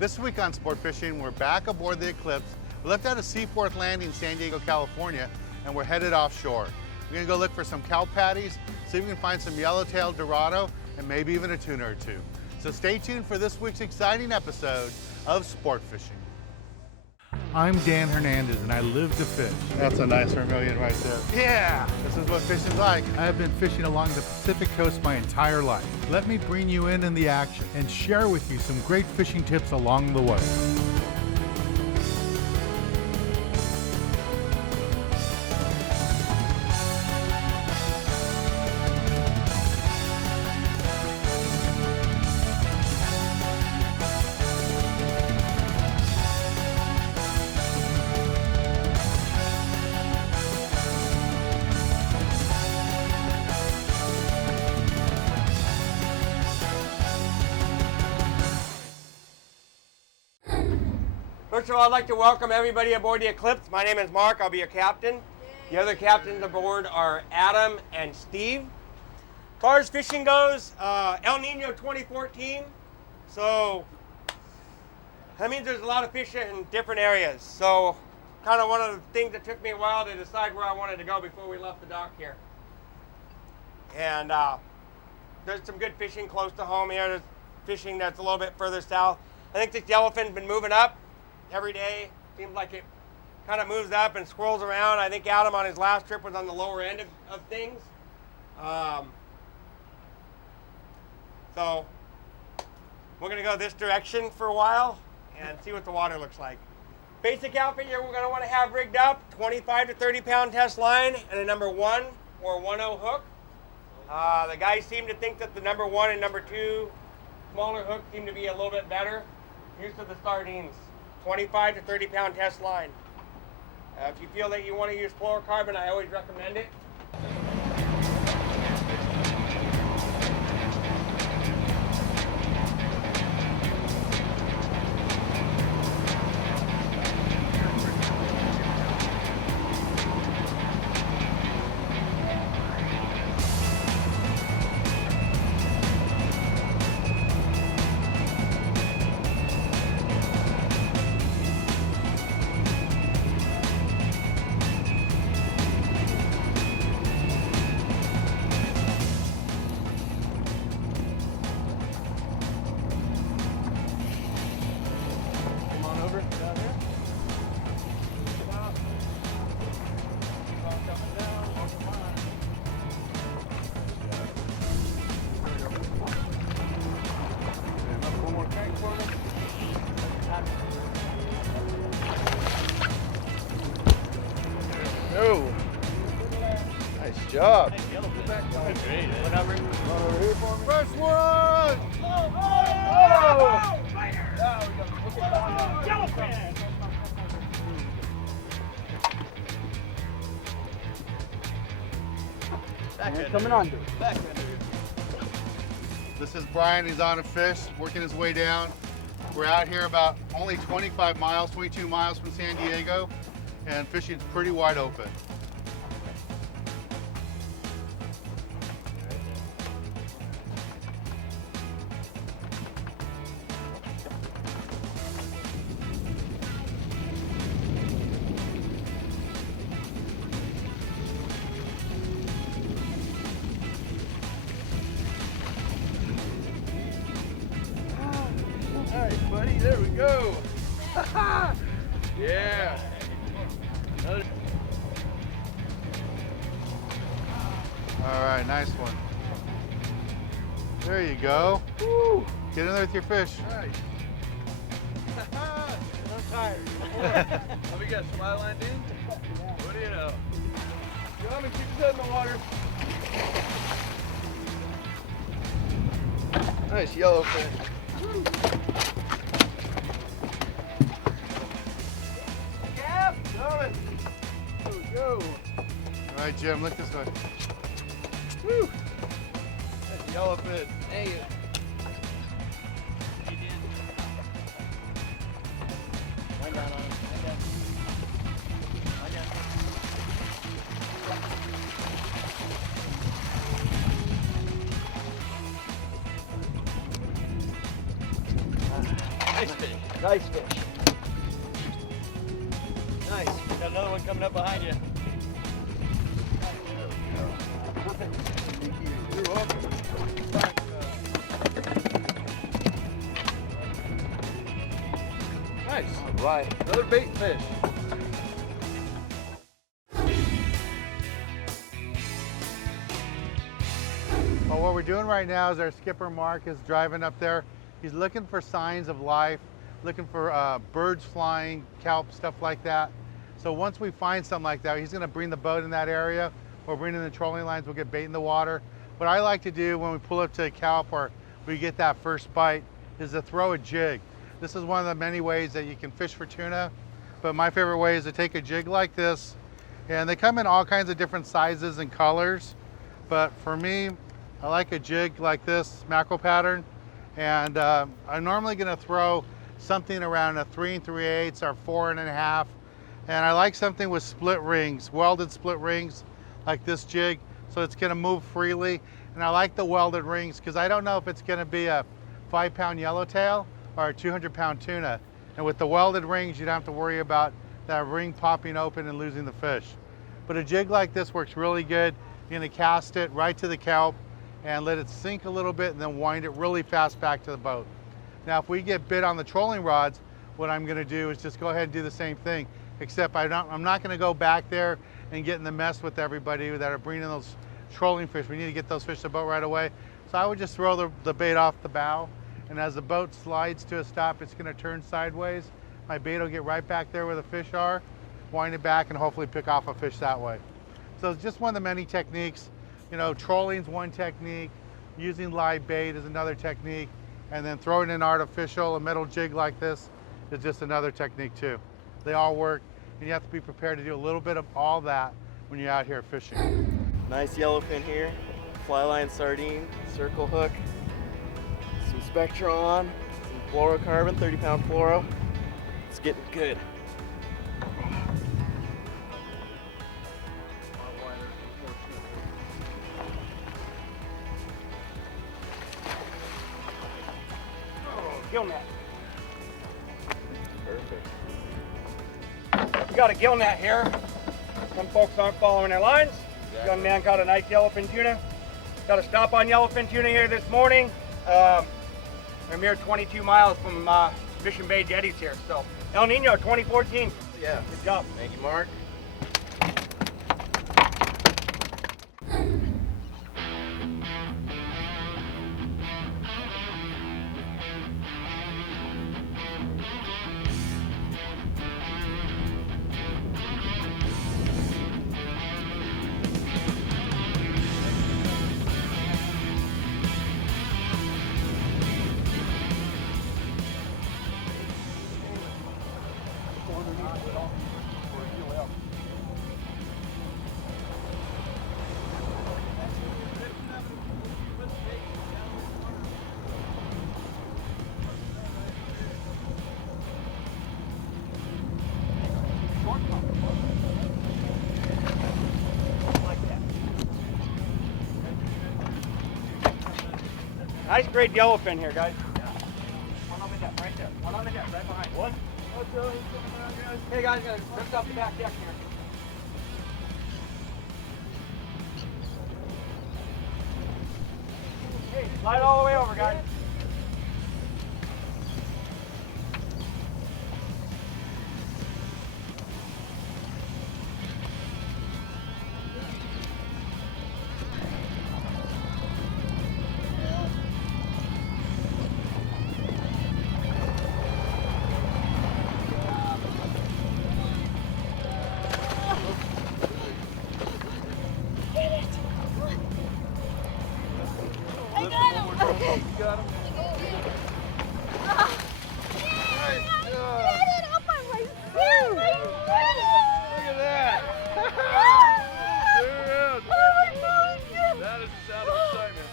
This week on Sport Fishing, we're back aboard the Eclipse. We left out of Seaforth Landing, San Diego, California, and we're headed offshore. We're gonna go look for some kelp patties, see if we can find some yellowtail dorado, and maybe even a tuna or two. So stay tuned for this week's exciting episode of Sport Fishing. I'm Dan Hernandez, and I live to fish. That's a nice vermilion right there. Yeah, this is what fishing's like. I have been fishing along the Pacific coast my entire life. Let me bring you in the action and share with you some great fishing tips along the way. First of all, I'd like to welcome everybody aboard the Eclipse. My name is Mark. I'll be your captain. The other captains aboard are Adam and Steve. As far as fishing goes, El Nino 2014. So that means there's a lot of fish in different areas. So kind of one of the things that took me a while to decide where I wanted to go before we left the dock here. And there's some good fishing close to home here. There's fishing that's a little bit further south. I think this yellowfin's been moving up every day. Seems like it kind of moves up and swirls around. I think Adam on his last trip was on the lower end of things. So we're gonna go this direction for a while and see what the water looks like. Basic outfit you're gonna wanna have rigged up, 25 to 30 pound test line and a number 1 or 1/0 hook. The guys seem to think that the number 1 and number 2 smaller hooks seem to be a little bit better. Use of the sardines. 25 to 30 pound test line. If you feel that you want to use fluorocarbon, I always recommend it. Oh, nice job. What number? Over here for me. First one! Coming on to it. This is Brian. He's on a fish, working his way down. We're out here about only 25 miles, 22 miles from San Diego, and fishing's pretty wide open. All right, buddy, there we go. Yeah. All right, nice one. There you go. Woo. Get in there with your fish. Nice. I'm tired. Let me get some eye line, dude. What do you know? Come and keep his head in the water. Nice yellowfish. Yeah, got it. There we go. All right, Jim, look this way. Woo. Nice yellowfish. Hey. Wind down on him. Wind down. Nice fish. Nice fish. Nice. Got another one coming up behind you. You're welcome. Nice. All right. Another bait fish. Well, what we're doing right now is our skipper Mark is driving up there. He's looking for signs of life, looking for birds flying, kelp, stuff like that. So once we find something like that, he's going to bring the boat in that area. We'll bring in the trolling lines, we'll get bait in the water. What I like to do when we pull up to a kelp or we get that first bite is to throw a jig. This is one of the many ways that you can fish for tuna, but my favorite way is to take a jig like this, and they come in all kinds of different sizes and colors, but for me, I like a jig like this, mackerel pattern, and I'm normally going to throw something around a 3 3/8 or 4 1/2, and I like something with split rings, welded split rings like this jig, so it's going to move freely. And I like the welded rings because I don't know if it's going to be a 5-pound yellowtail or a 200-pound tuna, and with the welded rings you don't have to worry about that ring popping open and losing the fish. But a jig like this works really good. You're going to cast it right to the kelp and let it sink a little bit and then wind it really fast back to the boat. Now if we get bit on the trolling rods, what I'm going to do is just go ahead and do the same thing, except I'm not going to go back there and get in the mess with everybody that are bringing those trolling fish. We need to get those fish to the boat right away. So I would just throw the bait off the bow, and as the boat slides to a stop, it's going to turn sideways. My bait will get right back there where the fish are, wind it back, and hopefully pick off a fish that way. So it's just one of the many techniques. You know, trolling's one technique, using live bait is another technique, and then throwing an artificial, a metal jig like this is just another technique too. They all work, and you have to be prepared to do a little bit of all that when you're out here fishing. Nice yellowfin here, fly line sardine, circle hook, some Spectron, some fluorocarbon, 30-pound fluoro. It's getting good. Gill net. Perfect. We got a gill net here. Some folks aren't following their lines. Young man caught a nice yellowfin tuna. Got a stop on yellowfin tuna here this morning. I'm here 22 miles from Mission Bay jetties here. So El Nino 2014. Yeah. Good job. Thank you, Mark. Nice great yellowfin here, guys. One on the deck, right there. One on the deck, right behind. One. Hey guys, gotta drift off the back deck here. Hey, slide all the way over, guys. Got him. Look at that. Dude. That is the sound of excitement.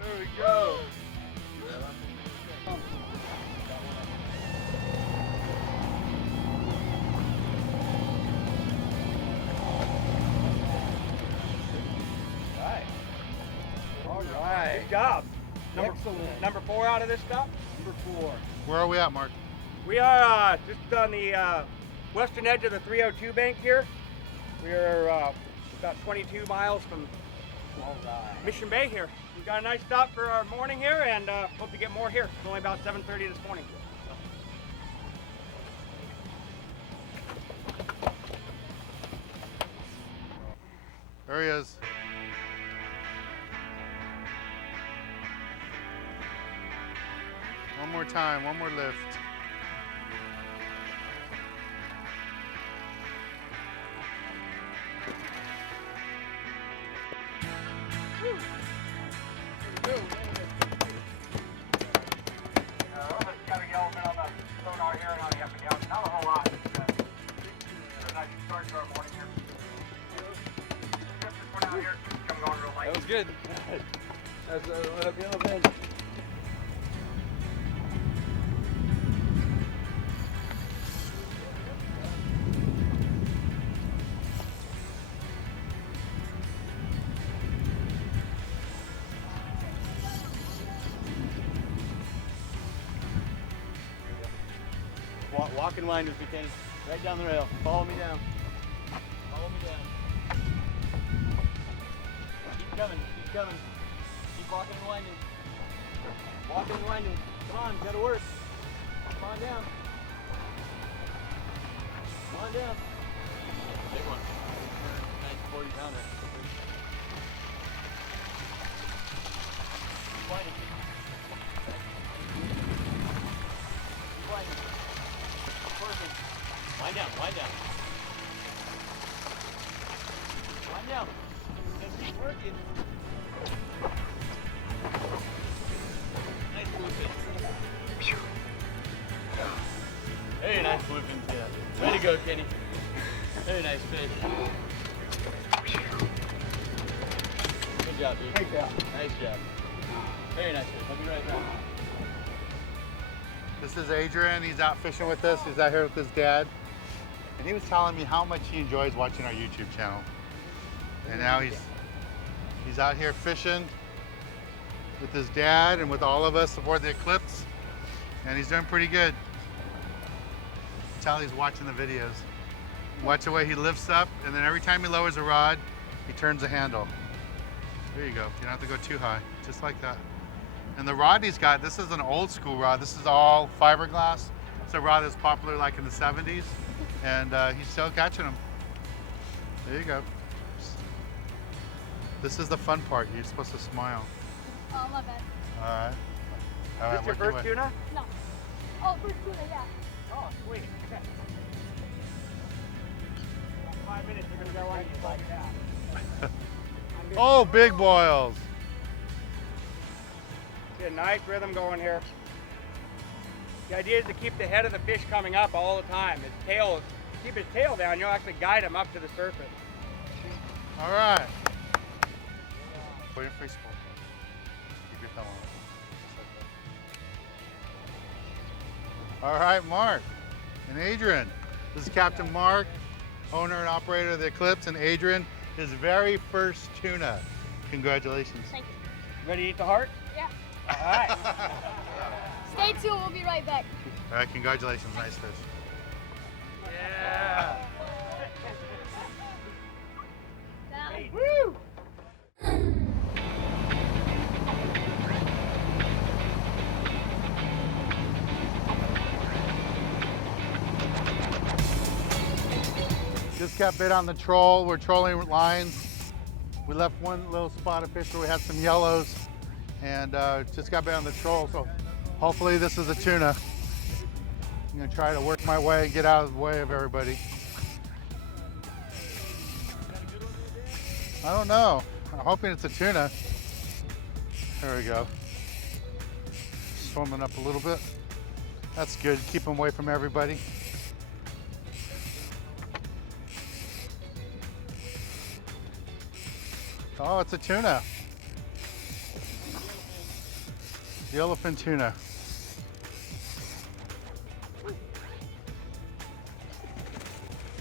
There we go. job. Excellent. Number 4 out of this stuff. Number 4. Where are we at, Mark? We are just on the western edge of the 302 bank here. We are about 22 miles from All right. Mission Bay here. We've got a nice stop for our morning here, and hope to get more here. It's only about 7:30 this morning. There he is. One more time, one more lift. Got a yellow on the sonar here and on the up and down. Not a whole lot. It's a nice start to our morning here. Just for now here, coming on real light. That was good. That's what up yellow man. Walk and wind with me, Kenny. Right down the rail. Follow me down. Follow me down. Keep coming. Keep coming. Keep walking and winding. Walking and winding. Come on, gotta work. Come on down. Come on down. Big one. Nice 40 pounder. Keep winding. Keep winding. Perfect. Wind down, wind down. Wind down. Just keep working. Nice bluefin. Very nice bluefin, yeah. Way to go, Kenny. Very nice fish. Good job, dude. Thanks, Al. Nice job. Very nice fish. I'll be right back. This is Adrian. He's out fishing with us. He's out here with his dad. And he was telling me how much he enjoys watching our YouTube channel. And now he's out here fishing with his dad and with all of us aboard the Eclipse. And he's doing pretty good. Tell he's watching the videos. Watch the way he lifts up, and then every time he lowers a rod, he turns the handle. There you go. You don't have to go too high, just like that. And the rod he's got, this is an old school rod. This is all fiberglass. It's a rod that's popular like in the 70s. And he's still catching them. There you go. This is the fun part. You're supposed to smile. Oh, my bad. All right. All Is right, this your work your first way. tuna? No. Oh, first tuna, yeah. Oh, sweet. 5 minutes, you're gonna go on and like that. Oh, big boils. Get a nice rhythm going here. The idea is to keep the head of the fish coming up all the time. His tail, keep his tail down, you'll actually guide him up to the surface. All right. Put your free spool. Keep your thumb on it. All right, Mark and Adrian. This is Captain Mark, owner and operator of the Eclipse, and Adrian, his very first tuna. Congratulations. Thank you. Ready to eat the heart? Yeah. All right. Stay tuned, we'll be right back. All right, congratulations. Nice fish. Yeah. Down. Woo! Just got bit on the troll. We're trolling lines. We left one little spot of fish where we had some yellows, and just got bit on the troll. So hopefully this is a tuna. I'm gonna try to work my way and get out of the way of everybody. I don't know. I'm hoping it's a tuna. There we go. Swimming up a little bit. That's good. Keep them away from everybody. Oh, it's a tuna. Yellowfin tuna.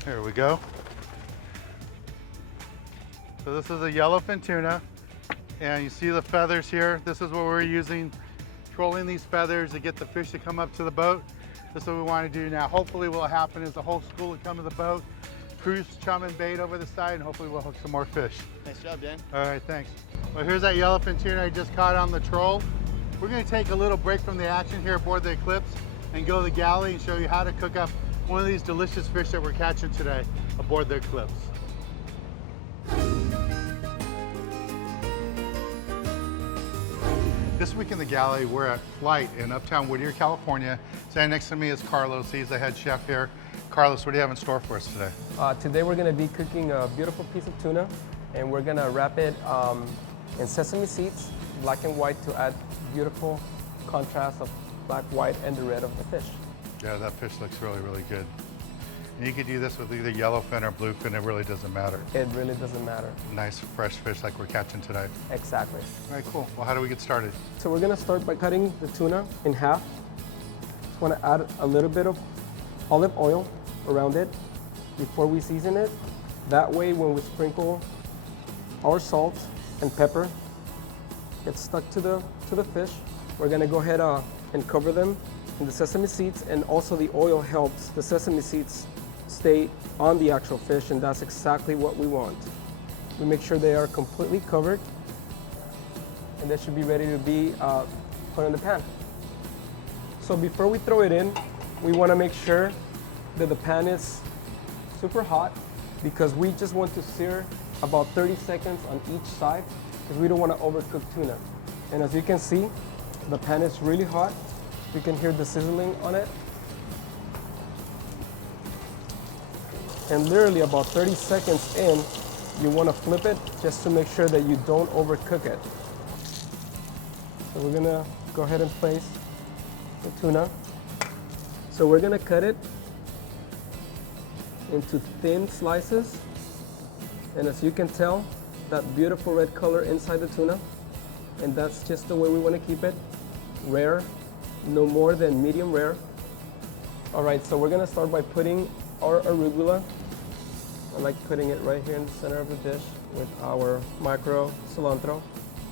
There we go. So this is a yellowfin tuna. And you see the feathers here? This is what we're using, trolling these feathers to get the fish to come up to the boat. This is what we want to do now. Hopefully what will happen is the whole school will come to the boat, cruise, chum, and bait over the side, and hopefully we'll hook some more fish. Nice job, Dan. All right, thanks. Well, here's that yellowfin tuna I just caught on the troll. We're gonna take a little break from the action here aboard the Eclipse and go to the galley and show you how to cook up one of these delicious fish that we're catching today aboard the Eclipse. This week in the galley, we're at Flight in Uptown Whittier, California. Standing next to me is Carlos. He's the head chef here. Carlos, what do you have in store for us today? Today we're going to be cooking a beautiful piece of tuna, and we're going to wrap it in sesame seeds, black and white, to add beautiful contrast of black, white, and the red of the fish. Yeah, that fish looks really, really good. And you could do this with either yellowfin or bluefin, it really doesn't matter. It really doesn't matter. Nice fresh fish like we're catching today. Exactly. All right, cool. Well, how do we get started? So we're going to start by cutting the tuna in half. Just want to add a little bit of olive oil around it before we season it. That way when we sprinkle our salt and pepper, it's stuck to the fish. We're going to go ahead and cover them in the sesame seeds, and also the oil helps the sesame seeds stay on the actual fish, and that's exactly what we want. We make sure they are completely covered, and they should be ready to be put in the pan. So before we throw it in, we want to make sure that the pan is super hot, because we just want to sear about 30 seconds on each side, because we don't want to overcook tuna. And as you can see, the pan is really hot. You can hear the sizzling on it. And literally about 30 seconds in, you want to flip it just to make sure that you don't overcook it. So we're gonna go ahead and place the tuna. So we're gonna cut it into thin slices. And as you can tell, that beautiful red color inside the tuna. And that's just the way we want to keep it. Rare, no more than medium rare. All right, so we're gonna start by putting our arugula. I like putting it right here in the center of the dish with our micro cilantro,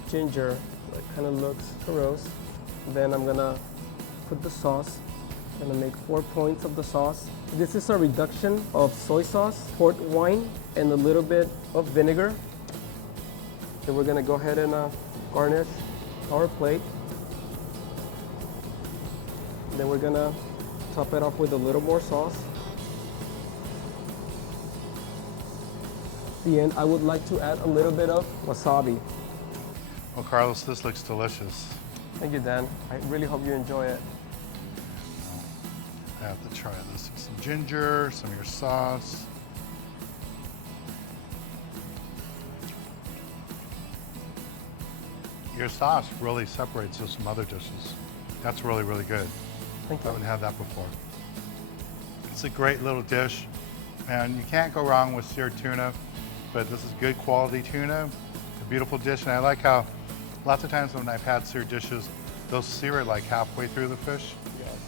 ginger, that kind of looks gross. Then I'm gonna put the sauce. I'm gonna make 4 points of the sauce. This is a reduction of soy sauce, port wine, and a little bit of vinegar. Then we're gonna go ahead and garnish our plate. Then we're gonna top it off with a little more sauce. At the end, I would like to add a little bit of wasabi. Well, Carlos, this looks delicious. Thank you, Dan. I really hope you enjoy it. I have to try this with some ginger, some of your sauce. Your sauce really separates this from other dishes. That's really, really good. Thank I you. haven't had that before. It's a great little dish, and you can't go wrong with seared tuna, but this is good quality tuna, a beautiful dish, and I like how lots of times when I've had seared dishes, they'll sear it like halfway through the fish,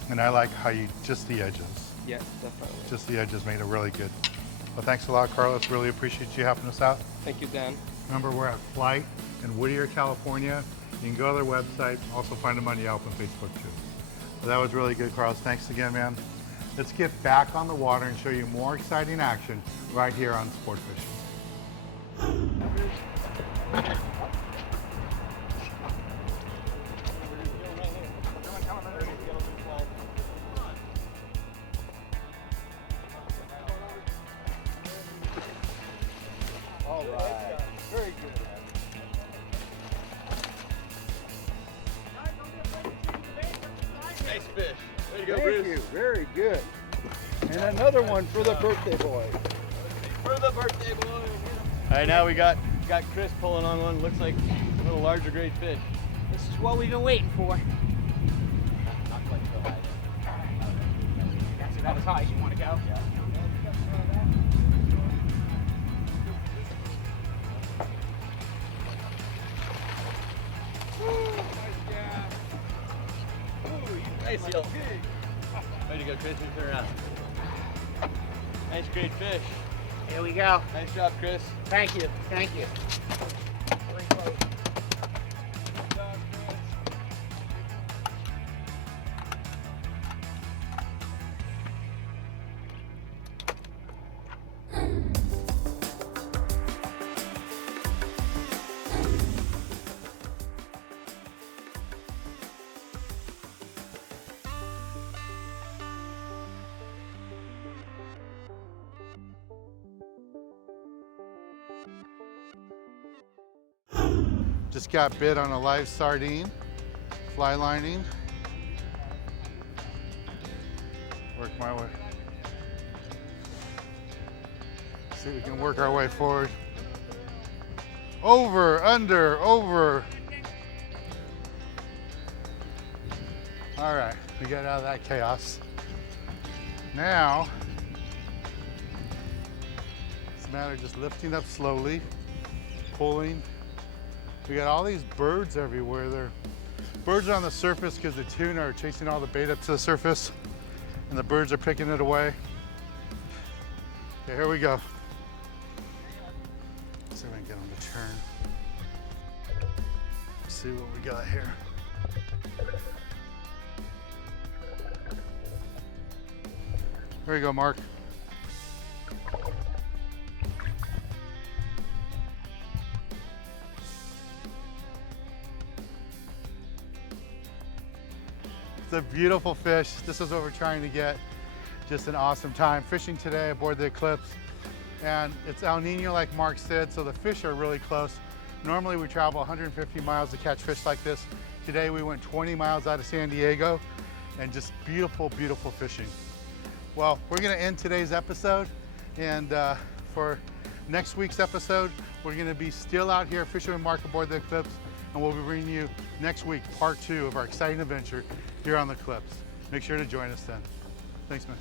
and I like how you, just the edges. Yes, definitely. Just the edges made it really good. Well, thanks a lot, Carlos. Really appreciate you helping us out. Thank you, Dan. Remember, we're at Flight in Whittier, California. You can go to their website, also find them on Yelp and Facebook too. Well, that was really good, Carlos. Thanks again, man. Let's get back on the water and show you more exciting action right here on Sport Fishing. All right. Very good. Nice fish. There you go, Bruce. Thank you. Very good. And another one for the birthday boy. For the birthday boy. All right, now we got Chris pulling on one. Looks like a little larger grade fish. This is what we've been waiting for. Not quite so high. That's about as high as you want to go. Nice yellow. Way to go, Chris. Turn around. Nice great fish. Here we go. Nice job, Chris. Thank you. Thank you. Just got bit on a live sardine, fly lining. Work my way. See if we can work our way forward. Over, under, over. All right, we got out of that chaos. Now, it's a matter of just lifting up slowly, pulling. We got all these birds everywhere. Birds are on the surface because the tuna are chasing all the bait up to the surface, and the birds are picking it away. Okay, here we go. Let's see if I can get them to turn. Let's see what we got here. There you go, Mark. It's a beautiful fish. This is what we're trying to get. Just an awesome time fishing today aboard the Eclipse. And it's El Nino like Mark said, so the fish are really close. Normally we travel 150 miles to catch fish like this. Today we went 20 miles out of San Diego and just beautiful, beautiful fishing. Well, we're gonna end today's episode, and for next week's episode, we're gonna be still out here fishing with Mark aboard the Eclipse, and we'll be bringing you next week part 2 of our exciting adventure here on the Eclipse. Make sure to join us then. Thanks, man.